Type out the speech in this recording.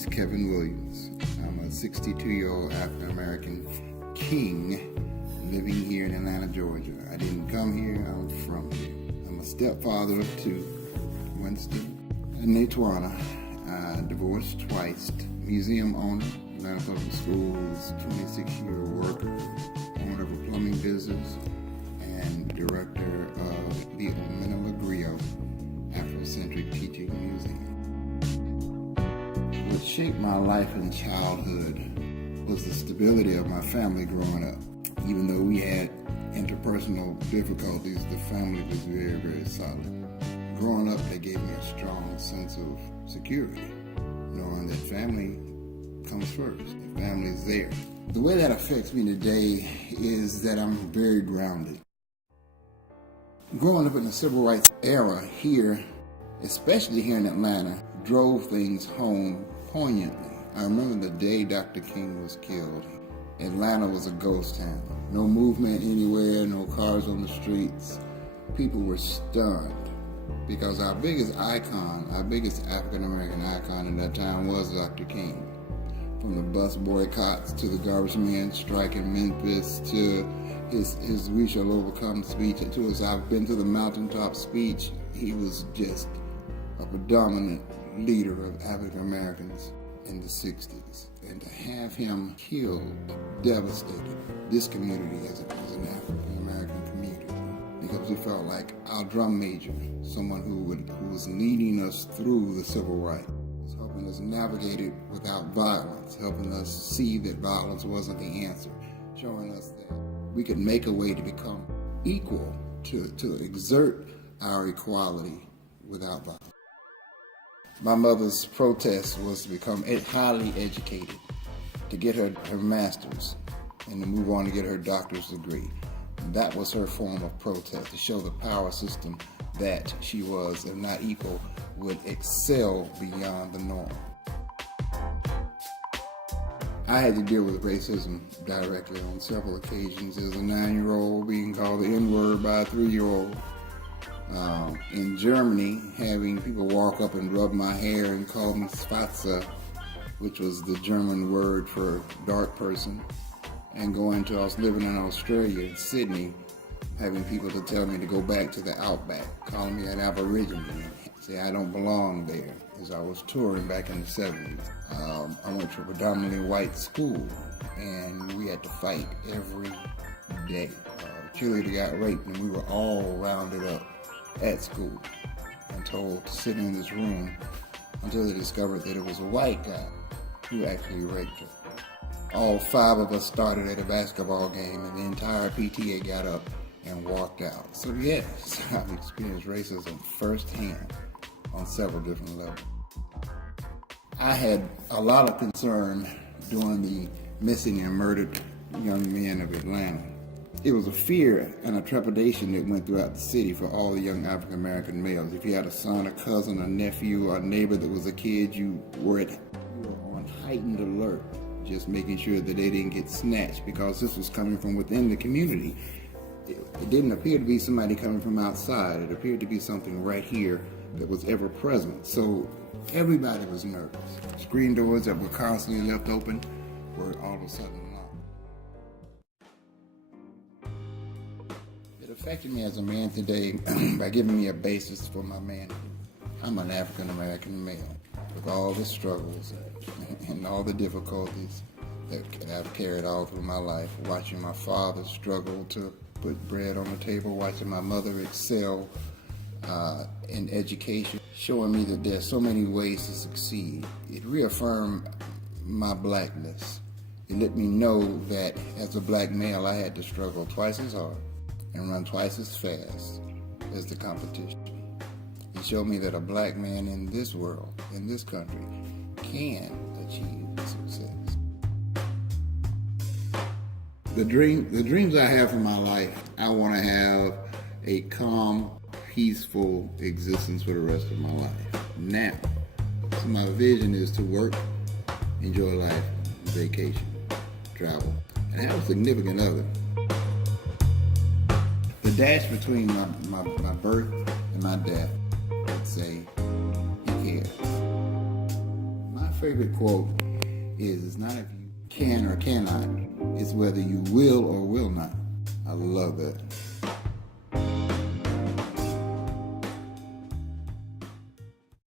is Kevin Williams. I'm a 62-year-old African-American king living here in Atlanta, Georgia. I didn't come here, I'm from here. I'm a stepfather of two, Winston and Natwana. Divorced twice, museum owner, Atlanta Public Schools, 26-year worker, owner of a plumbing business, and director of the Ominala Griot Afrocentric Teaching Museum. What shaped my life in childhood was the stability of my family growing up. Even though we had interpersonal difficulties, the family was very, very solid. Growing up, they gave me a strong sense of security, knowing that family comes first, that family's there. The way that affects me today is that I'm very grounded. Growing up in the civil rights era here, especially here in Atlanta, drove things home poignantly. I remember the day Dr. King was killed. Atlanta was a ghost town. No movement anywhere, no cars on the streets. People were stunned because our biggest icon, our biggest African-American icon in that time was Dr. King. From the bus boycotts to the garbage men strike in Memphis to his We Shall Overcome speech, to his I've Been to the Mountaintop speech, he was just a predominant leader of African Americans in the 60s. And to have him killed devastated this community as an African American community, because we felt like our drum major, someone who was leading us through the civil rights, helping us navigate it without violence, helping us see that violence wasn't the answer, showing us that we could make a way to become equal, to exert our equality without violence. My mother's protest was to become highly educated, to get her master's, and to move on to get her doctor's degree. That was her form of protest, to show the power system that she was, if not equal, would excel beyond the norm. I had to deal with racism directly on several occasions as a 9-year-old, being called the N-word by a 3-year-old. In Germany, having people walk up and rub my hair and call me Schwarzer, which was the German word for dark person. And I was living in Australia, in Sydney, having people to tell me to go back to the outback, calling me an Aborigine, say I don't belong there, as I was touring back in the 70s. I went to a predominantly white school, and we had to fight every day. A cheerleader got raped, and we were all rounded up at school and told to sit in this room until they discovered that it was a white guy who actually raped her. All 5 of us started at a basketball game, and the entire PTA got up and walked out. So yes, I've experienced racism firsthand on several different levels. I had a lot of concern during the missing and murdered young men of Atlanta. It was a fear and a trepidation that went throughout the city for all the young African American males. If you had a son, a cousin, a nephew, or a neighbor that was a kid, you were on heightened alert, just making sure that they didn't get snatched, because this was coming from within the community. It didn't appear to be somebody coming from outside. It appeared to be something right here that was ever present. So everybody was nervous. Screen doors that were constantly left open were all of a sudden locked. It affected me as a man today by giving me a basis for my manhood. I'm an African American male with all the struggles and all the difficulties that I've carried all through my life, watching my father struggle to put bread on the table, watching my mother excel in education, showing me that there's so many ways to succeed. It reaffirmed my blackness. It let me know that as a black male, I had to struggle twice as hard and run twice as fast as the competition. It showed me that a black man in this world, in this country, can achieve success. The dreams I have for my life, I want to have a calm, peaceful existence for the rest of my life. Now, so my vision is to work, enjoy life, vacation, travel, and have a significant other. The dash between my birth and my death, let's say, he cares. My favorite quote is, it's not if you can or cannot, it's whether you will or will not. I love that.